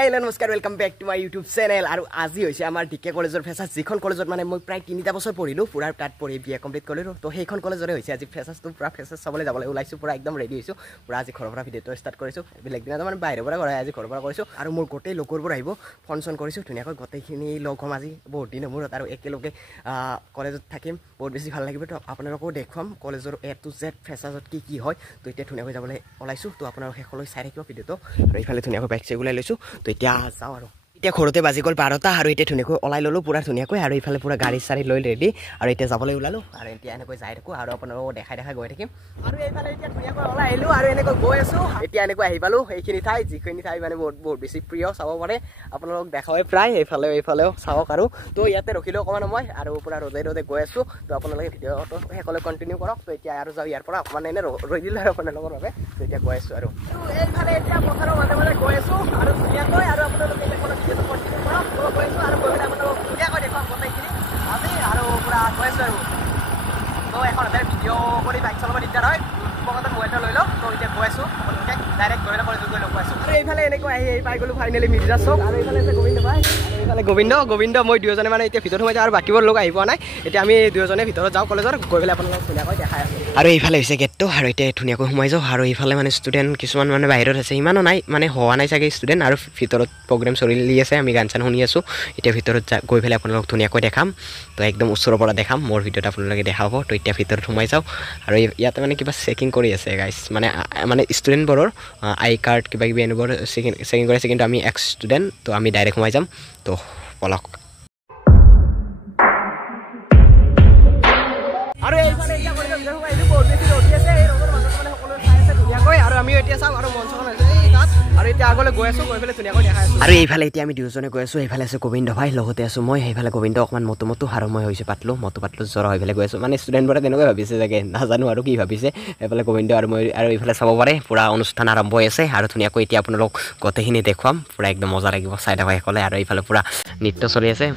Hello नमस्कार welcome back to my YouTube channel और आज হৈছে আমাৰ ডিকে কলেজৰ ফেচাস যিখন কলেজত মানে মই প্ৰায় 3টা বছৰ পঢ়িলো পুৰা তাত পঢ়ি বিএ কমপ্লিট কৰিলো তো সেইখন কলেজৰে হৈছে আজি ফেচাসটো পুৰা ফেচাস চাবলৈ যাবলৈ ওলাইছো পুৰা একদম ৰেডি হৈছো পুৰা আজি ঘৰৰ পৰা ভিডিঅটো ষ্টাৰ্ট কৰিছো বেলেগ দিনা মানে বাহিৰৰ পৰা কৰা আজি ঘৰৰ পৰা কৰিছো আৰু মোৰ গোটেই লগৰবোৰ আহিব ফোন কৰিছো ধুনীয়াকৈ গোটেইখিনি লগ হম আজি বহুত দিনৰ মূৰত আৰু একেলগে কলেজত থাকিম বহুত বেছি ভাল লাগিব তো আপোনালোকো দেখুৱাম কলেজৰ এ টু জেড ফেচাসত কি হয় তো এতিয়া ধুনীয়াকৈ যাবলৈ ওলাইছো তো আপোনালোক শেষলৈ চাই থাকিব ভিডিঅটো আৰু এইফালে ধুনীয়াকৈ বাইক চেক ওলাই লৈছো তো এতিয়া যাওঁ আৰু এতিয়া ঘৰতে বাজি গ'ল 12টা আৰু এতিয়া ধুনীয়াকৈ ওলাই ললো পুৰা ধুনীয়াকৈ আৰু এইফালে পুৰা গাড়ী চাৰি লৈ ৰেডি আৰু এতিয়া যাবলৈ ওলালো আৰু এতিয়া এনেকৈ যাই থাকো আৰু আপোনালোকক দেখাই গৈ থাকিম আৰু এইফালে এতিয়া ধুনীয়াকৈ ওলাই আহিলো আৰু এনেকৈ গৈ আছো এতিয়া এনেকৈ আহি পালো এইখিনি ঠাই যিখিনি ঠাই মানে বহুত বেছি প্ৰিয় চাব পাৰে আপোনালোক দেখাওৱে প্ৰায় এইফালেও চাওক আৰু তো ইয়াতে ৰখিলো অকণমান সময় আৰু পুৰা ৰ'দে গৈ আছো তো আপোনালোকে ভিডিঅ'টো শেষলৈ কণ্টিনিউ কৰক তো এতিয়া আৰু যাওঁ ইয়াৰ পৰা অকণমান এনে ৰৈ দিলোঁ আৰু আপোনালোকৰ বাবে তো এতিয়া গৈ আছো আৰু এইফালে এতিয়া পথাৰৰ মাজে গৈ আছো আৰু ধুনীয়াকৈ আৰু আপোনালোকে কণ্টিনিউ কৰক তো গৈ আছো আৰু গৈ আপোনালোকক ধুনীয়াকৈ দেখুৱাম গোটেইখিনি আজি আৰু পুৰা গৈ আছো আৰু তো এখন ভিডিঅ' কৰি বাইক চলাব দিগদাৰ হয় পকেটত মোবাইলটো লৈ লওঁ তো এতিয়া গৈ আছো আপোনালোকে ডাইৰেক্ট গৈ কলেজত গৈ লগ পাইছোঁ আৰু এইফালে এনেকৈ আহি পাই গ'লো ফাইনেলি মিৰ্জা চক আৰু এইফালে আছে গোবিন্দ ভাই আৰু এইফালে গোবিন্দ মই দুয়োজনে মানে এতিয়া ভিতৰত সোমাই যাওঁ আৰু বাকীবোৰ লোক আহি পোৱা নাই এতিয়া আমি দুয়োজনে ভিতৰত যাওঁ কলেজৰ গৈ পেলাই আপোনালোকক ধুনীয়াকৈ দেখাই আছোঁ আৰু এইফালে হৈছে গেটটো আৰু এতিয়া ধুনীয়াকৈ সোমাই যাওঁ আৰু এইফালে মানে ষ্টুডেণ্ট কিছুমান মানে বাহিৰত আছে ইমানো নাই মানে হোৱা নাই চাগে ষ্টুডেণ্ট আৰু ভিতৰত প্ৰগ্ৰেম চলি আছে আমি গান চান শুনি আছোঁ এতিয়া ভিতৰত গৈ পেলাই আপোনালোকক ধুনীয়াকৈ দেখাম তো একদম ওচৰৰ পৰা দেখাম মোৰ ভিডিঅ'ত আপোনালোকে দেখাব তো এতিয়া ভিতৰত সোমাই যাওঁ আৰু ইয়াতে মানে কিবা চেকিং কৰি আছে গাইজ মানে ষ্টুডেণ্টবোৰৰ আই কাৰ্ড কিবা কিবি এনেবোৰ চেকিং কৰি আছে কিন্তু আমি এক্স ষ্টুডেণ্ট তো আমি ডাইৰেক্ট সোমাই যাম তো পলক আৰু এইফালে এতিয়া কলেজৰ ভিতৰত সোমাই আহিছোঁ বহুত বেছি ৰখি আছে এই ৰঙৰ মাজত মানে সকলোৱে চাই আছে ধুনীয়াকৈ আৰু আমিও এতিয়া চাম আৰু মঞ্চখন আছে এই তাত আৰু এতিয়া আগলৈ গৈ আছোঁ গৈ পেলাই ধুনীয়াকৈ দেখাই আছোঁ আৰু এইফালে এতিয়া আমি দুয়োজনে গৈ আছোঁ এইফালে আছে গোবিন্দ ভাই লগতে আছোঁ মই সেইফালে গোবিন্দ অকণমান মতো আৰু মই হৈছে পাতলো জৰা হৈ পেলাই গৈ আছোঁ মানে ষ্টুডেণ্টবোৰে তেনেকৈ ভাবিছে চাগে নাজানো আৰু কি ভাবিছে এইফালে গোবিন্দ আৰু মই আৰু এইফালে চাব পাৰে পূৰা অনুষ্ঠান আৰম্ভ হৈ আছে আৰু ধুনীয়াকৈ এতিয়া আপোনালোক গোটেইখিনি দেখুৱাম পূৰা একদম মজা লাগিব চাই থকা সকলে আৰু এইফালে পূৰা নৃত্য চলি আছে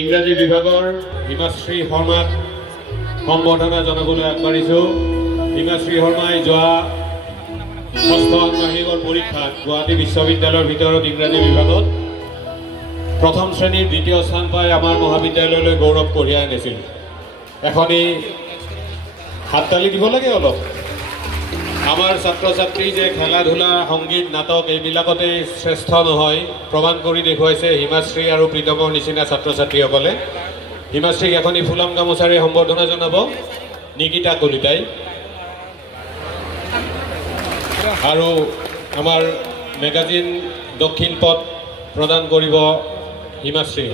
ইংৰাজী বিভাগৰ হিমাশ্ৰী শৰ্মাক সম্বৰ্ধনা জনাবলৈ আগবাঢ়িছোঁ হিমাশ্ৰী শৰ্মাই যোৱা ষষ্ঠ ষাণ্মাসিকৰ পৰীক্ষাত গুৱাহাটী বিশ্ববিদ্যালয়ৰ ভিতৰত ইংৰাজী বিভাগত প্ৰথম শ্ৰেণীৰ দ্বিতীয় স্থান পাই আমাৰ মহাবিদ্যালয়লৈ গৌৰৱ কঢ়িয়াই আনিছিল এখনি হাততালি দিব লাগে অলপ আমাৰ ছাত্ৰ ছাত্ৰী যে খেলা ধূলা সংগীত নাটক এইবিলাকতে শ্ৰেষ্ঠ নহয় প্ৰমাণ কৰি দেখুৱাইছে হিমাশ্ৰী আৰু প্ৰীতমৰ নিচিনা ছাত্ৰ ছাত্ৰীসকলে হিমাশ্ৰীক এখনি ফুলাম গামোচাৰে সম্বৰ্ধনা জনাব নিকিতা কলিতাই আৰু আমাৰ মেগাজিন দক্ষিণ পথ প্ৰদান কৰিব হিমাশ্ৰী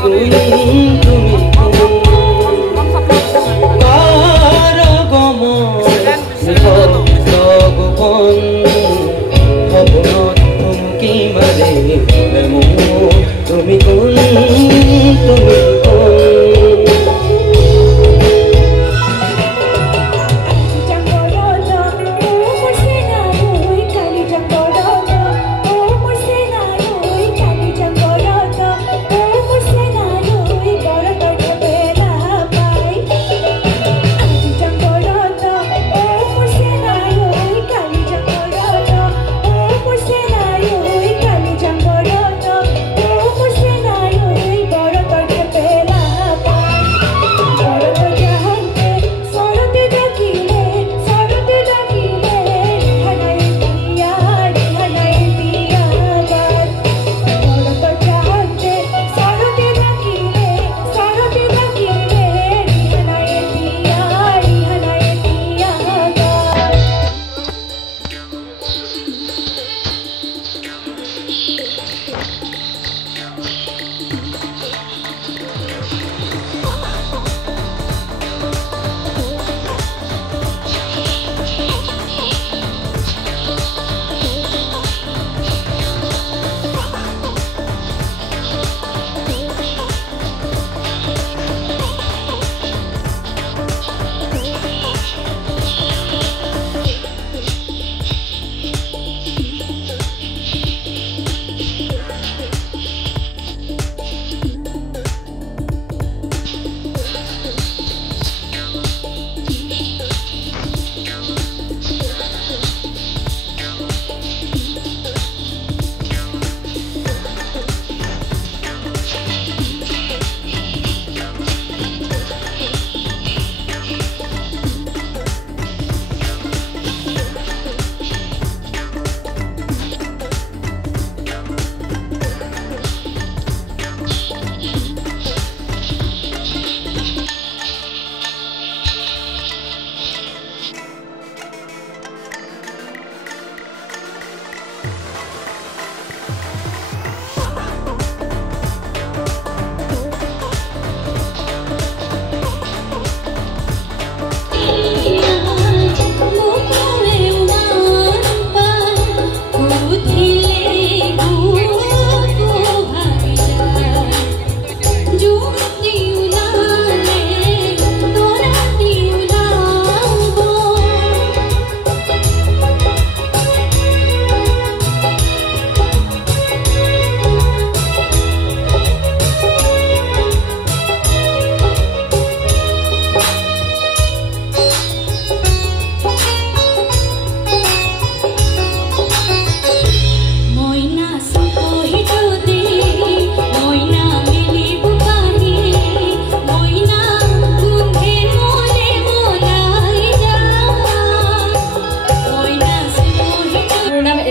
তুমি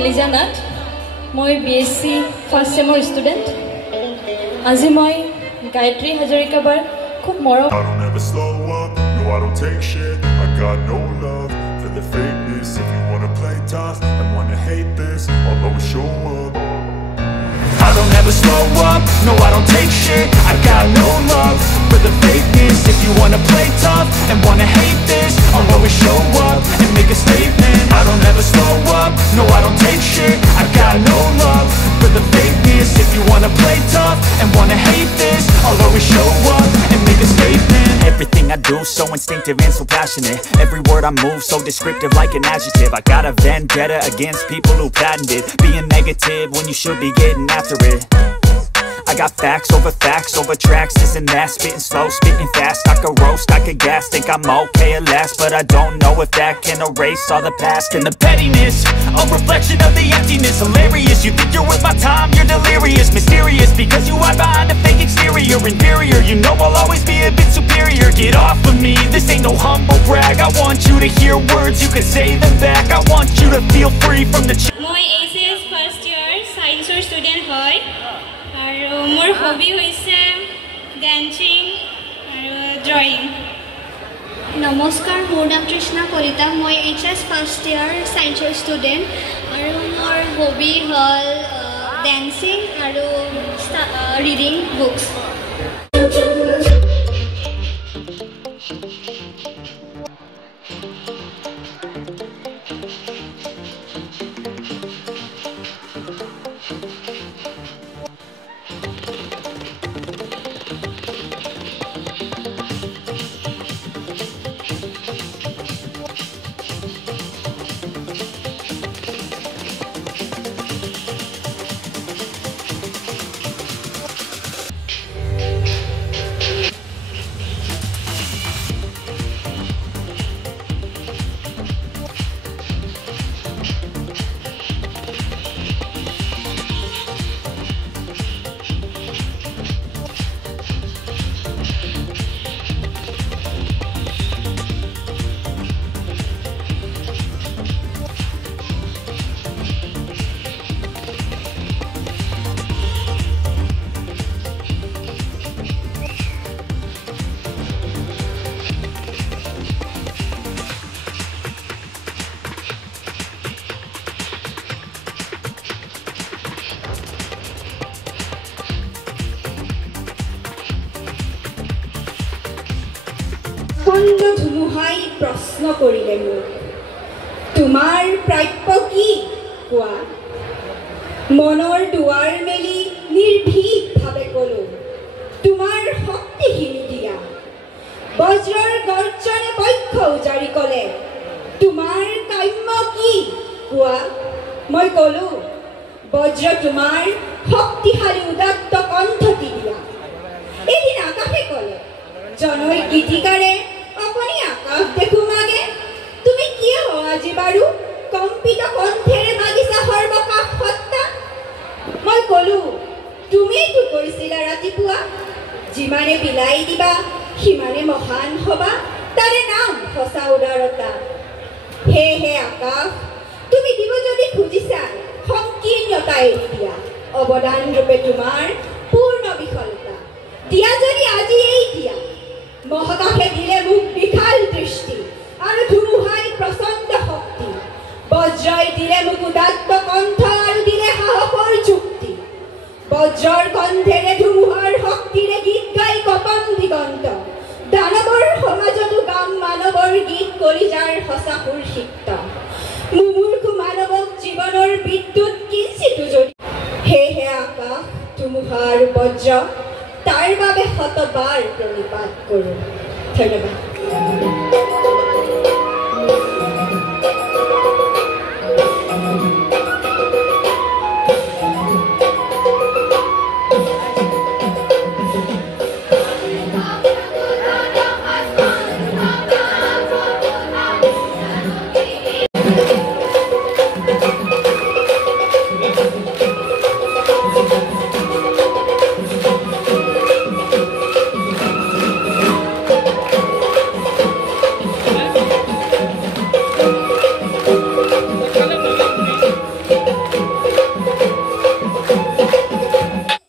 এলিজা নাথ মই BSc ফাৰ্ষ্ট চেমৰ ষ্টুডেণ্ট আজি মই গায়ত্ৰী হাজৰিকাবাৰ খুব মৰম I don't ever slow up, no I don't take shit I got no love for the fakeness If you wanna play tough and wanna hate this I'll always show up I don't ever slow up, no I don't take shit I got no love for the fakeness If you wanna play tough and wanna hate this I'll always show up and make a statement I don't ever slow up, no I don't take shit I got no love for the fakeness If you wanna play tough and wanna hate this I'll always show up and make a statement Everything I do so instinctive and so passionate Every word I move so descriptive like an adjective I got a vendetta against people who patented Being negative when you should be getting after it I got facts over tracks, this and that Spitting slow, spitting fast, I could roast, I could gas Think I'm okay at last, but I don't know if that can erase all the past And the pettiness, a reflection of the emptiness Hilarious, you think you're worth my time, you're delirious Mysterious, because you hide behind a fake exterior Inferior, you know I'll always be a bit superior Get off of me, this ain't no humble brag I want you to hear words, you can say them back I want you to feel free from the মই ACS first year সায়েন্সৰ student হয় আৰু মোৰ hobby হৈছে dancing আৰু drawing নমস্কাৰ মোৰ নাম তৃষ্ণা কলিতা মই HS ফাৰ্ষ্ট ইয়াৰ সায়েন্সৰ ষ্টুডেণ্ট আৰু মোৰ হবি হ'ল ডান্সিং আৰু ৰিডিং বুকছ খণ্ড ধুমুহাই প্ৰশ্ন কৰিলে মোক তোমাৰ প্ৰাপ্য কি কোৱা মনৰ দুৱাৰ মেলি নিৰ্ভীকভাৱে ক'লো তোমাৰ শক্তিখিনি দিয়া বজ্ৰৰ গৰ্জনে বক্ষ উজাৰি ক'লে তোমাৰ কাম্য কি কোৱা মই ক'লো বজ্ৰ তোমাৰ শক্তিশালী উদাত্ত কণ্ঠটি দিয়া এদিন আকাশে ক'লে জনৈ গীতিকাৰে আপুনি আকাশ দেখো মাগে তুমি কিয় আজি বাৰু কম্পিত কণ্ঠেৰে মাগিছা সৰ্বকাশ সত্তা মই ক'লো তুমিতো কৈছিলা ৰাতিপুৱা যিমানে বিলাই দিবা সিমানে মহান হবা তাৰে নাম সঁচা উদাৰতা হে আকাশ তুমি দিব যদি খুজিছা সংকীৰ্ণতা এৰি দিয়া অৱদান ৰূপে তোমাৰ পূৰ্ণ বিফলতা দিয়া যদি আজি এই দিয়া মহাকাশে দিলে মোক বিশাল দৃষ্টি আৰু ধুমুহাই প্ৰচণ্ড শক্তি বজ্ৰই দিলে মোক উদাত্ত কণ্ঠ আৰু দিলে সাহসৰ যুক্তি বজ্ৰৰ কণ্ঠেৰে ধুমুহাৰ শক্তিৰে গীত গাই কপন দিগন্ত দানৱৰ সমাজতো গাম মানৱৰ গীত কলিজাৰ সঁচা সুৰ সিক্ত মুমূৰ্ষু মানৱক জীৱনৰ বিদ্যুৎ কিঞ্চিতো যদি হে আকাশ ধুমুহা আৰু বজ্ৰ তাৰ বাবে শতবাৰ প্ৰণিপাত কৰোঁ ধন্যবাদ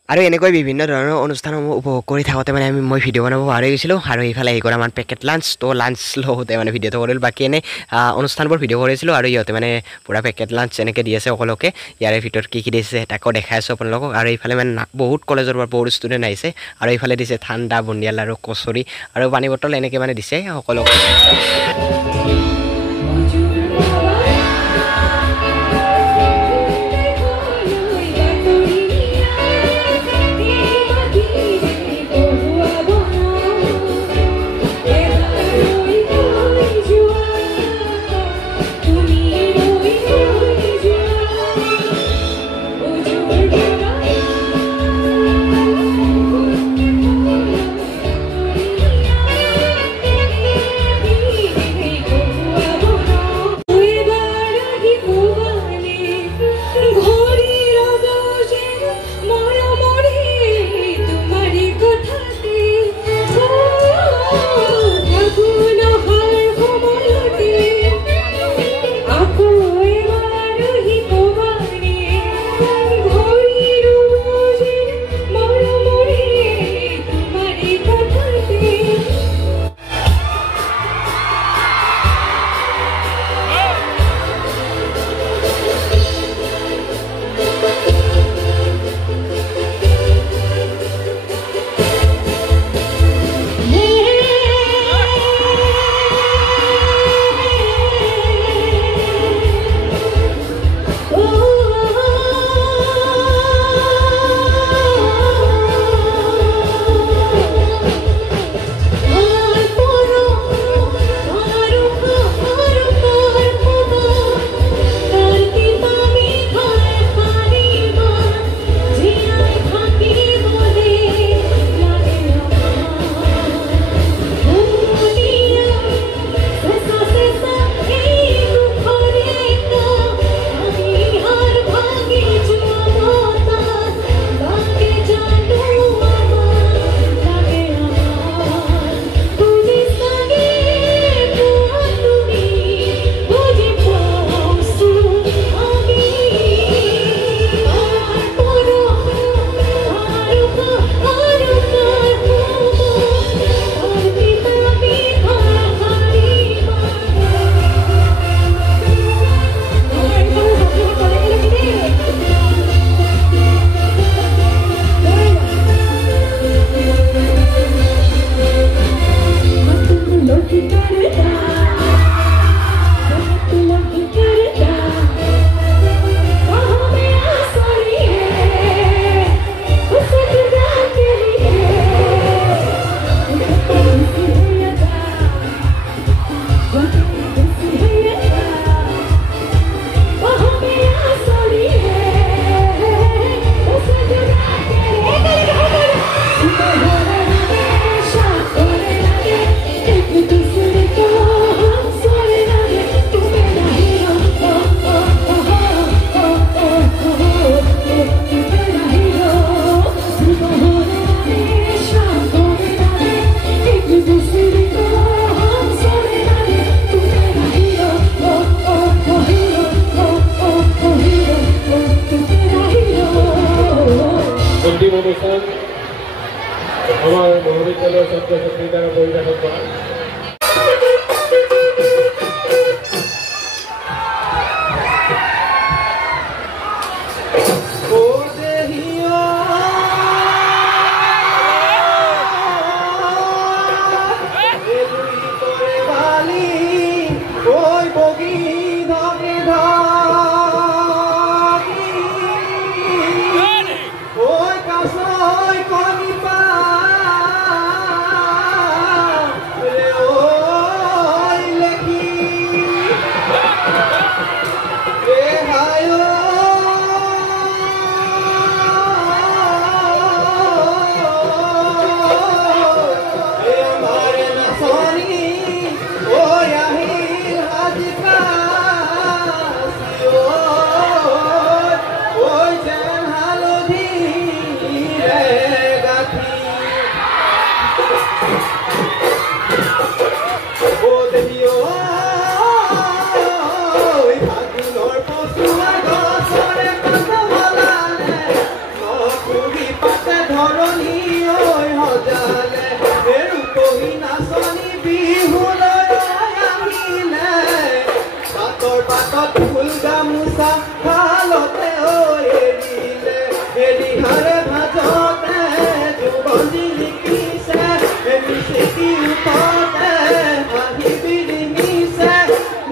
আৰু এনেকৈ বিভিন্ন ধৰণৰ অনুষ্ঠানসমূহ উপভোগ কৰি থাকোঁতে মানে মই ভিডিঅ' বনাব পাহৰি গৈছিলোঁ আৰু এইফালে আহি কৰা আমাৰ পেকেট লাঞ্চ তো লাঞ্চ লওঁতে মানে ভিডিঅ'টো কৰিলোঁ বাকী এনেই অনুষ্ঠানবোৰ ভিডিঅ' কৰিছিলোঁ আৰু ইহঁতে মানে পূৰা পেকেট লাঞ্চ এনেকৈ দি আছে সকলোকে ইয়াৰে ভিতৰত কি দিছে তাকো দেখাই আছোঁ আপোনালোকক আৰু এইফালে মানে বহুত কলেজৰ পৰা বহুত ষ্টুডেণ্ট আহিছে আৰু এইফালে দিছে ঠাণ্ডা বুন্দিয়া লাৰু কচৰি আৰু পানী বটল এনেকৈ মানে দিছে সকলোকে আমাৰ মহাবিদ্যালয়ৰ ছাত্ৰ ছাত্ৰীৰ দ্বাৰা পৰিৱেশন কৰা নিশা খালতে এৰিলে এৰিহাৰে ভাজতে যুৱতী লিখিছে মিচিকি ওপৰতে আহিবি নিমিছে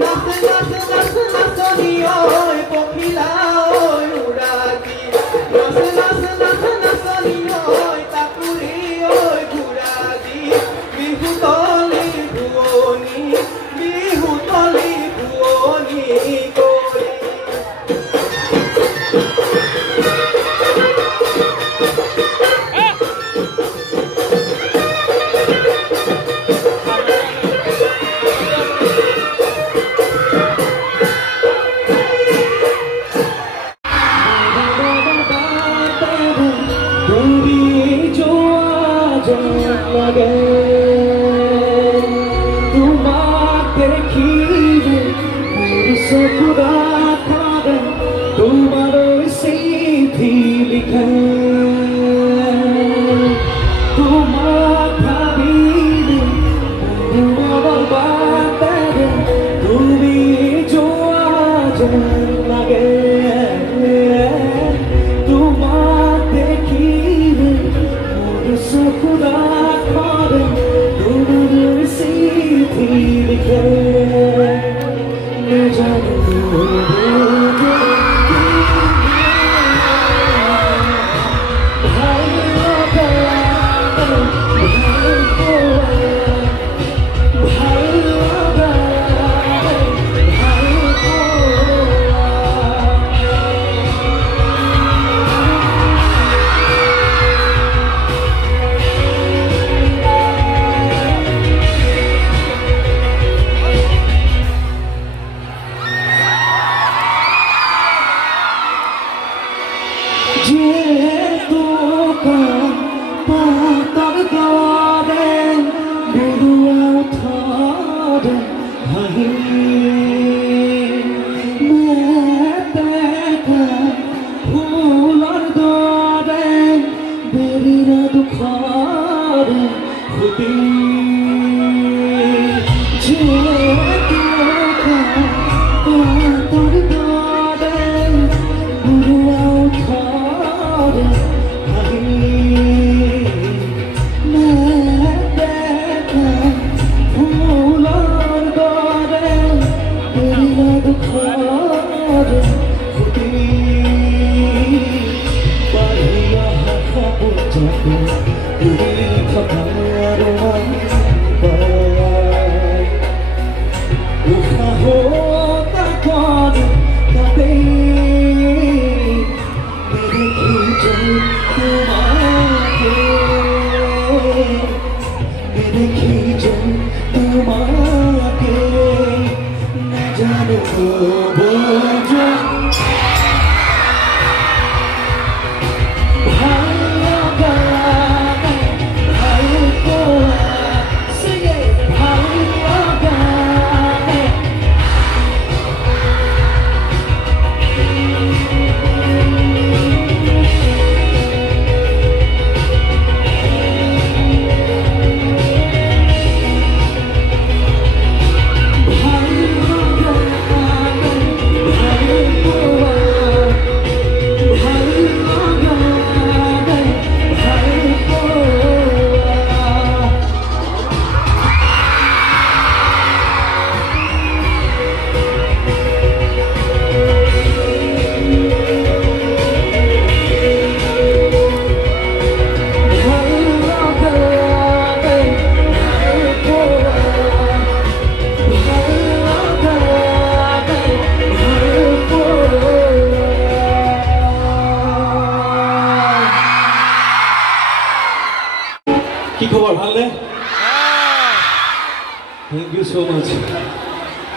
নাচ নাচ নাচ নাচনি ঐ পখিলা ঐ উৰাকি নাচ নাচ নাচ নাচনি ঐ তাকুৰি ঐ ঘূৰাকি বিহুতলি ভুৱনী বিহুতলি ভুৱনী কৰি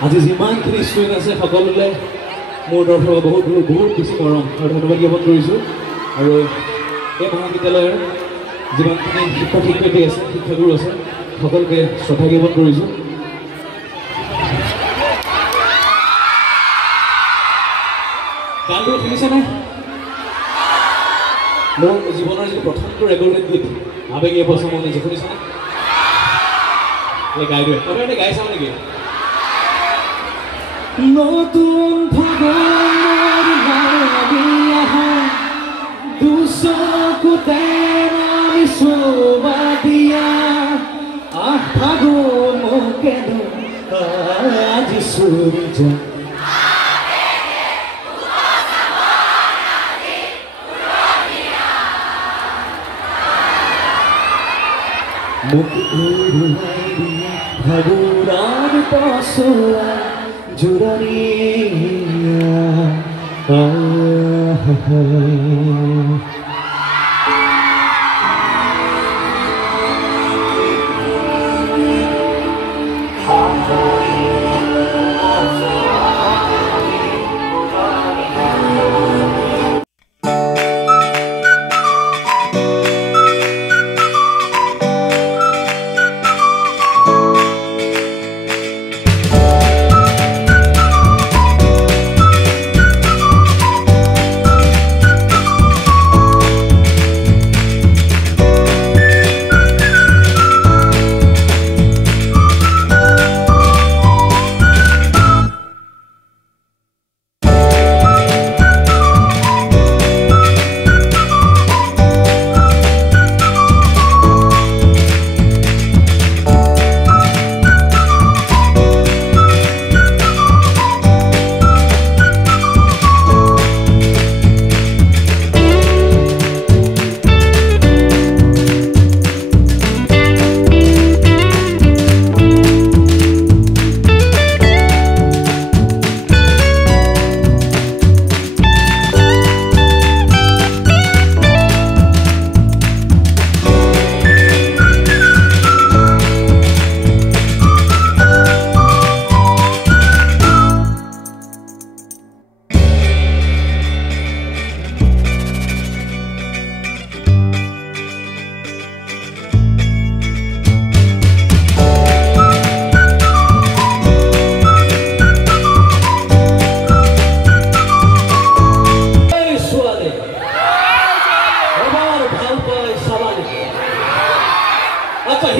আজি যিমানখিনি ষ্টুডেণ্ট আছে সকলোলৈ মোৰ তৰফৰ বহুত বেছি মৰম আৰু ধন্যবাদ জ্ঞাপন কৰিছোঁ। আৰু এই মহাবিদ্যালয়ৰ যিমানখিনি শিক্ষক শিক্ষয়িত্ৰী আছে শিক্ষাগুৰু আছে সকলোকে শ্ৰদ্ধা জ্ঞাপন কৰিছোঁ। গানবোৰ শুনিছেনে? মোৰ জীৱনৰ যিটো প্ৰথমটো ৰেকৰ্ডেড গীত আবেগীয়ে পচন্দ মনে যে শুনিছেনে? গাই দিওঁ তবে গাই চাওঁ নেকি? নতুন চকুতে নামিছো বাদিয়া ফাগুন মোকেনো আজি সূৰ্য মুখ উৰুৱাই দিয়া ফাগুনৰ পছোৱা জোৰণীয়া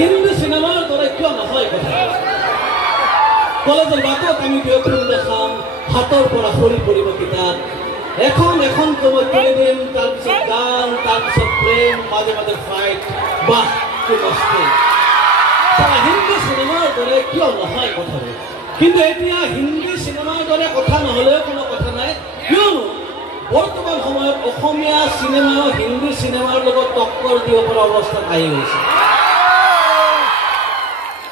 হিন্দী সিনেমাৰ দৰে কিয় নহয় কথা কলেজৰ বাটত আমি বিয়পি দেখাম হাতৰ পৰা সৰি পৰিব কিতাপ এখন এখন কবই তুলি দিম তাৰপিছত গান তাৰপিছত প্ৰেম মাজে মাজে ফাইট বাহ কি মস্তি হিন্দী সিনেমাৰ দৰে কিয় নহয় কথাবোৰ কিন্তু এতিয়া হিন্দী সিনেমাৰ দৰে কথা নহ'লেও কোনো কথা নাই কিয়নো বৰ্তমান সময়ত অসমীয়া সিনেমা হিন্দী সিনেমাৰ লগত টক্কৰ দিব পৰা অৱস্থাত আহি গৈছে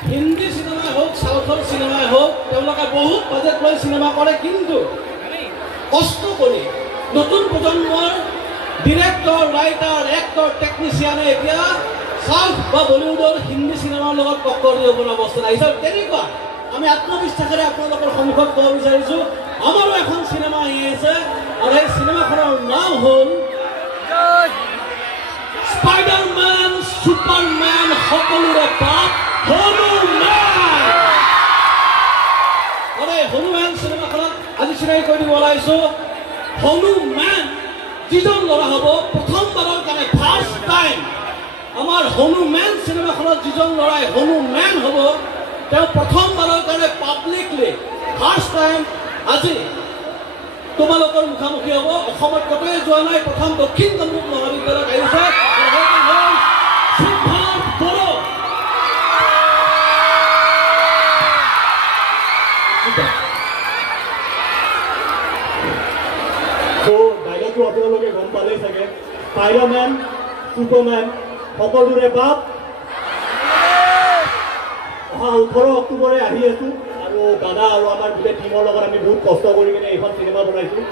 হিন্দী সিনেমাই হোক সাউথৰ সিনেমাই হোক তেওঁলোকে বহুত বাজেট লৈ সিনেমা কৰে কিন্তু কষ্ট কৰি নতুন প্ৰজন্মৰ ডিৰেক্টৰ ৰাইটাৰ এক্টৰ টেকনিচিয়ানে এতিয়া সাউথ বা বলিউডৰ হিন্দী সিনেমাৰ লগত টক্কৰ দিব পৰা অৱস্থাত আহিছে তেনেকুৱা আমি আত্মবিশ্বাসেৰে আপোনালোকৰ সন্মুখত ক'ব বিচাৰিছোঁ আমাৰো এখন সিনেমা আহি আছে আৰু এই সিনেমাখনৰ নাম হ'ল স্পাইডাৰমেন ছুপাৰমেন সকলোৰে বাপ হনুমান আৰু এই হনুমান সিনেমাখনত আজি চিনাকি কৰি দিব ওলাইছোঁ হনুমান যিজন ল'ৰা হ'ব প্ৰথমবাৰৰ কাৰণে ফাৰ্ষ্ট টাইম আমাৰ হনুমান সিনেমাখনত যিজন ল'ৰাই হনুমান হ'ব তেওঁ প্ৰথমবাৰৰ কাৰণে পাব্লিকলি ফাৰ্ষ্ট টাইম আজি তোমালোকৰ মুখামুখি হ'ব অসমত কতোৱে যোৱা নাই প্ৰথম দক্ষিণ কামৰূপ মহাবিদ্যালয়ত আহিছে ডাইলগটো আপোনালোকে গম পালেই চাগে স্পাইডাৰমেন ছুপাৰমেন সকলোৰে বাপ অহা 18 অক্টোবৰে আহি আছোঁ আৰু দাদা আৰু আমাৰ গোটেই টিমৰ লগত আমি বহুত কষ্ট কৰি কিনে এইখন চিনেমা বনাইছোঁ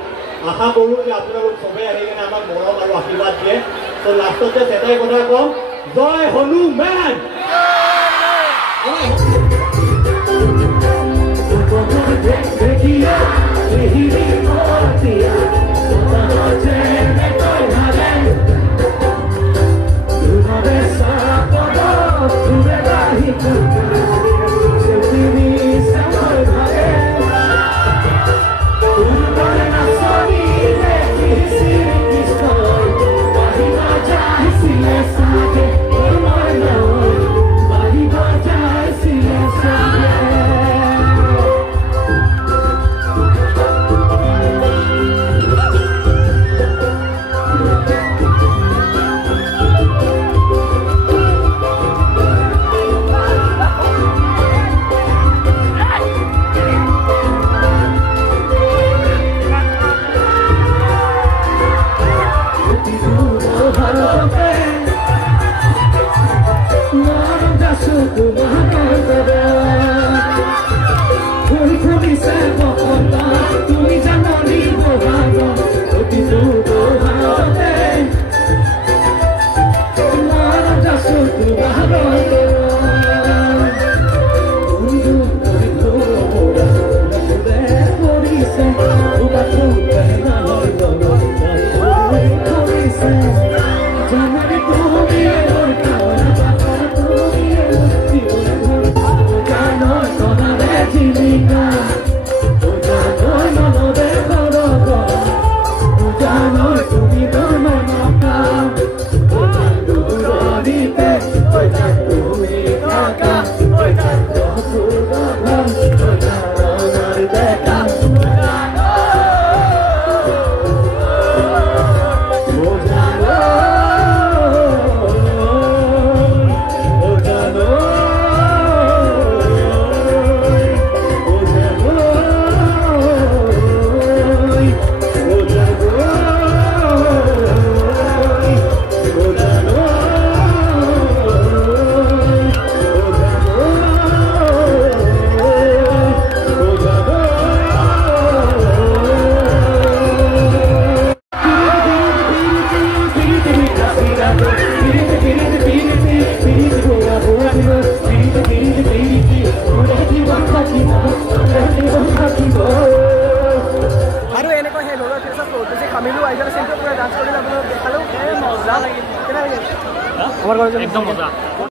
আশা কৰোঁ যে আপোনালোক চবেই আহি কিনে আমাক মৰম আৰু আশীৰ্বাদ দিয়ে তো লাষ্টত যে এটাই কথা ক'ম জয় হনুমান See বহুত বেছি খামিলোঁ আহি পেলাই চেণ্টাৰ পূৰা ডান্স কৰিলে আপোনালোক দেখালোঁ মজা লাগিল কেনে লাগিল আমাৰ ঘৰত একদম মজা